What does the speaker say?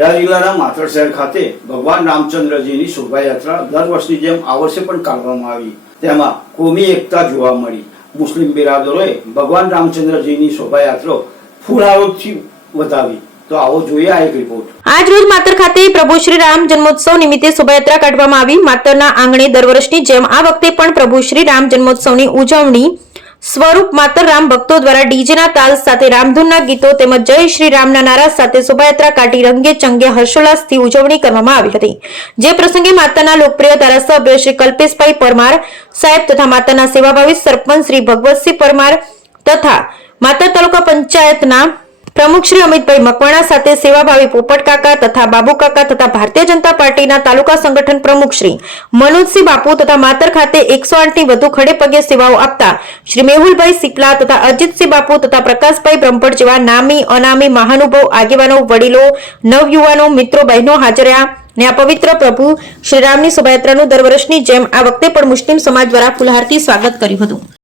ખેડા જિલ્લાના માથર શહેર ખાતે ભગવાન રામચંદ્રજીની શોભાયાત્રા દર વર્ષની જેમ આ વર્ષે પણ કાઢવામાં આવી. તેમાં કોમી એકતા જોવા મળી. મુસ્લિમ બિરાદરોએ ભગવાન રામચંદ્રજીની શોભાયાત્રા ફૂલહારોથી વધાવી. આવો જોઈએ આજ રોજ માતર ખાતે પ્રભુ શ્રી રામ જન્મોત્સવ નિમિત્તે શોભાયાત્રા કાઢવામાં આવી. માતરના આંગણે દર વર્ષની જેમ આ વખતે પણ પ્રભુ શ્રી રામ જન્મોત્સવની ઉજવણી સ્વરૂપ માતર રામ ભક્તો દ્વારા ડીજેના તાલ સાથે રામધૂનના ગીતો તેમજ જય શ્રી રામના નારા સાથે શોભાયાત્રા કાઢી રંગે ચંગે હર્ષોલ્લાસથી ઉજવણી કરવામાં આવી હતી. જે પ્રસંગે માતાના લોકપ્રિય ધારાસભ્ય શ્રી કલ્પેશભાઈ પરમાર સાહેબ તથા માતાના સેવાભાવી સરપંચ શ્રી ભગવતસિંહ પરમાર તથા માતા તાલુકા પંચાયતના પ્રમુખ શ્રી અમિતભાઈ મકવાણા સાથે સેવાભાવી પોપટ કાકા તથા બાબુ કાકા તથા ભારતીય જનતા પાર્ટીના તાલુકા સંગઠન પ્રમુખ શ્રી મનોજસિંહ બાપુ તથા માતર ખાતે એકસો આઠની વધુ ખડે પગે સેવાઓ આપતા શ્રી મેહુલભાઈ સિપલા તથા અજીતસિંહ બાપુ તથા પ્રકાશભાઈ બ્રહ્મભટ્ટ જેવા નામી, અનામી, મહાનુભાવ આગેવાનો, વડીલો, નવયુવાનો, મિત્રો, બહેનો હાજર રહ્યા ને આ પવિત્ર પ્રભુ શ્રીરામની શોભાયાત્રાનું દર વર્ષની જેમ આ વખતે પણ મુસ્લિમ સમાજ દ્વારા ફુલહારથી સ્વાગત કર્યું હતું.